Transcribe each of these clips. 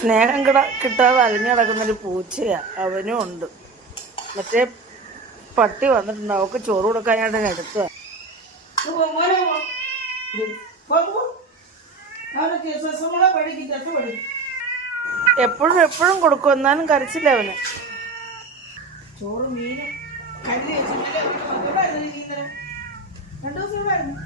സ്നേഹം കിട്ടാതെ അലിഞ്ഞു കിടക്കുന്നൊരു പൂച്ചയാ, അവനും ഉണ്ട്. മറ്റേ പട്ടി വന്നിട്ടുണ്ട്, അവൾക്ക് ചോറ് കൊടുക്കാനായിട്ട് ഞാൻ എടുക്കുക. എപ്പോഴും എപ്പോഴും കൊടുക്കും, എന്നാലും കരച്ചില്ല അവന്. ചോറ് മീനും കല്ല് വെച്ചിട്ടില്ല. 2 ദിവസം ഇവിടായിരുന്നു.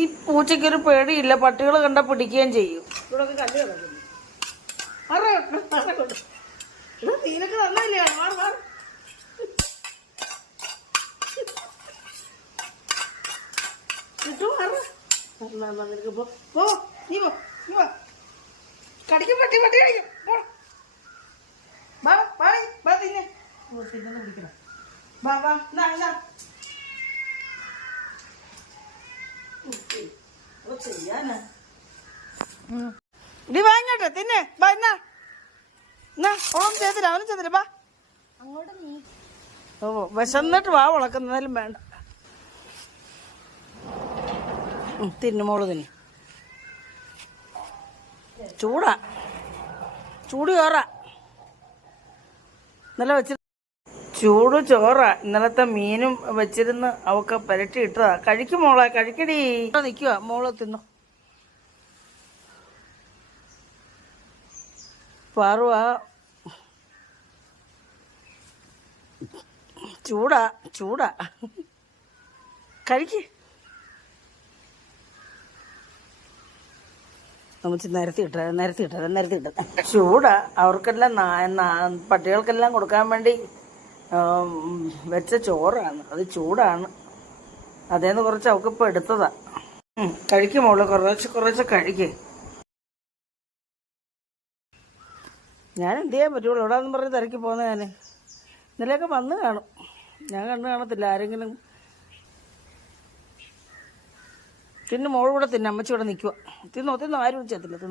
ഈ പൂച്ചയ്ക്കൊരു പേടിയില്ല, പട്ടികൾ കണ്ട പിടിക്കുകയും ചെയ്യും. ഇവിടെ കല്ല് കിടക്കുന്നു. നീനൊക്കെ നല്ലല്ലേ? കടിക്കും, പട്ടി കടിക്കും. പിടിക്കണം. ചെയ്യാനാ ഇടി വാങ്ങട്ടെ തിന്നെ. ഓളം ചെയ്തില്ല, അവനും ചെയ്തില്ല. ബാ ഓ വിശന്നിട്ട് വാ വളക്കുന്നതായാലും വേണ്ട. തിന്നുമോള് തിന്നു. ചൂടാ, ചൂട് ചോറാ ഇന്നലെ വെച്ചിരുന്ന. ചൂട് ചോറാ ഇന്നലത്തെ മീനും വെച്ചിരുന്ന് അവക്ക് പുരട്ടി ഇട്ടതാ. കഴിക്കും മോളെ, കഴിക്കടി. നിൽക്കുക മോള് തിന്നു. പാറുവാ. ചൂടാ ചൂടാ, കഴിക്ക്. നമുക്ക് നിരത്തി ഇട്ടത്. ചൂടാ. അവർക്കെല്ലാം പട്ടികൾക്കെല്ലാം കൊടുക്കാൻ വേണ്ടി വെച്ച ചോറാണ്, അത് ചൂടാണ്. അതേന്ന് കുറച്ച് അവക്കിപ്പോൾ എടുത്തതാ. കഴിക്കും മോള്, കുറച്ച് കഴിക്ക്. ഞാൻ എന്ത് ചെയ്യാൻ പറ്റുള്ളൂ? എവിടെയാണെന്ന് പറഞ്ഞ് തിരക്കി പോകുന്ന ഞാൻ. ഇന്നലെയൊക്കെ വന്ന് കാണും, ഞാൻ കണ്ടു കാണത്തില്ല. ആരെങ്കിലും തിന്നു. മോള് കൂടെ തിന്നു, അമ്മച്ചി ഇവിടെ നിൽക്കുക. തിന്നോ ആരും വിളിച്ചത്തില്ല.